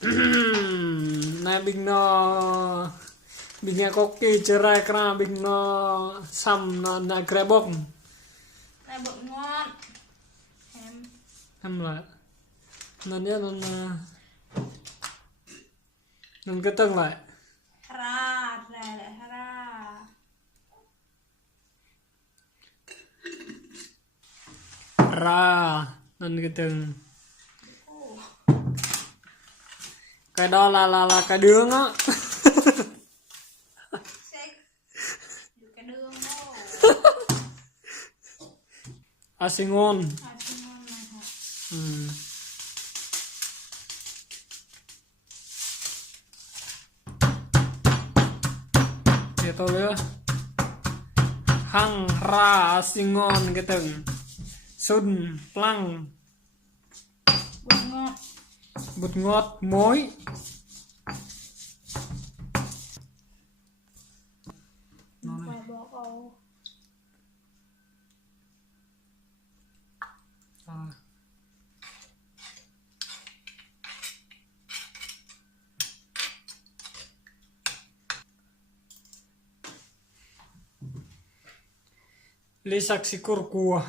Này bình nghe có kỳ chơi ra kra bình nó xăm nó là kra bốc Này bụng ngon. em lại nó nhớ nó cái tầng lại Hara, này hara. ra nó cái tầng cái đó là cái đường á. Cái đường ô. Asingon. Asingon này hả? Gitu ya. Hang ra asingon cái tầng sun plang Bột ngọt. bột ngọt muối Phải bỏ vào. lisäksi kurkua.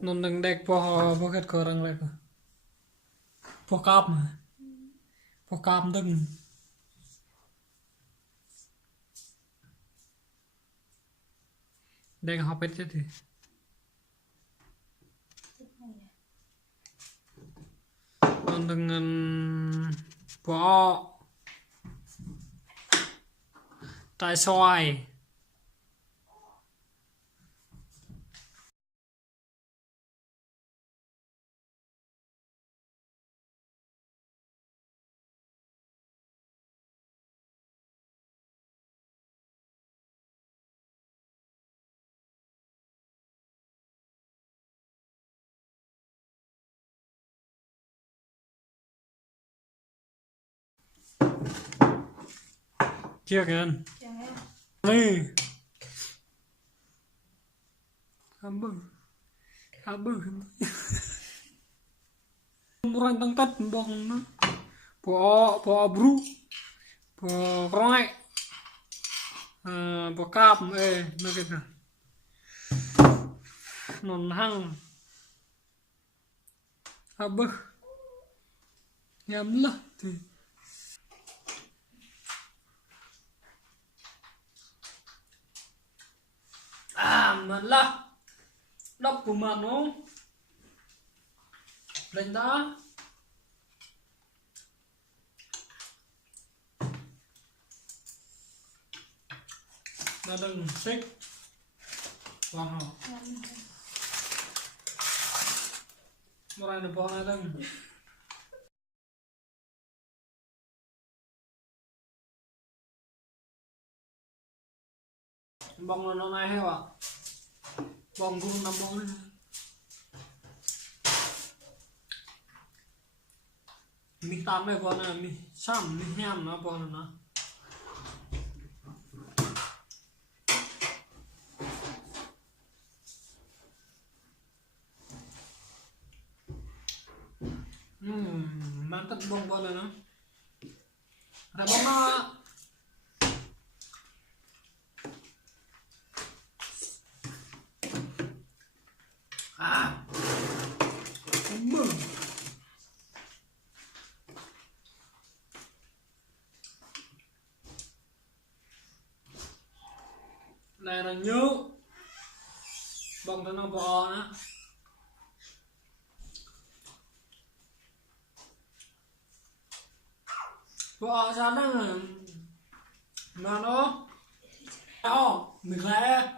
Non đừng đẹp po kết korang lại po cam mà po cam đừng đừng học hết thì non đừng po trái xoài chưa kìa anh đi hamba murang tang tat bong nó po bru po roi po cam nó cái nào non hang hamba nhắm là thì mà là đọc của mà nó lên đó là đừng xích vào họ một này được vào này đừng bông nó này hay ạ bông cũng nằm bông này mình tắm này con này mình xăm mình hem nó con nó mantap bông con này nó ada bông nó này là nhớ bông cho nó bò nữa bò sao nó mà nó mình lẽ